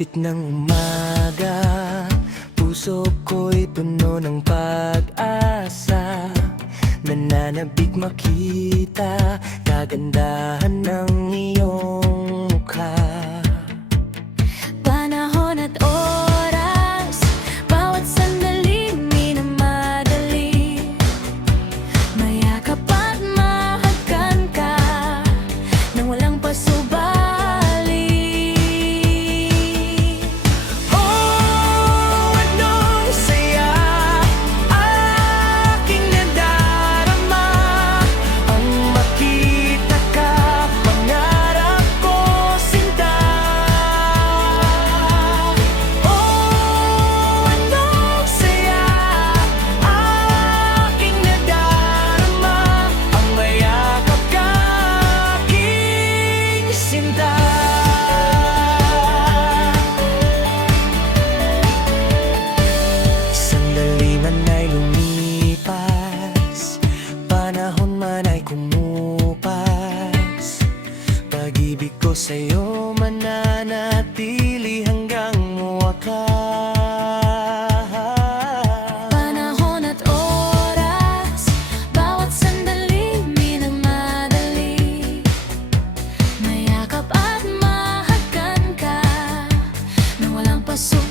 Pagsapit ng umaga, puso ko'y puno ng pag-asa. Nananabik makita kagandahan ng iyong mukha. Panahon at oras, bawat sandali minamadali. Mayakap at mahagan ka nang walang pasubali. Oh, anong saya aking nadarama, ang makita ka, pangarap ko sinta. Oh, anong saya aking nadarama, ang mayakap ka, aking sinta. Sandali man ay lumipas, panahon man ay kumupas, pag-ibig ko sa'yo mananatili hanggang wakas. Panahon at oras, bawat sandali minamadali. Mayakap at mahagan ka nang walang pasubali.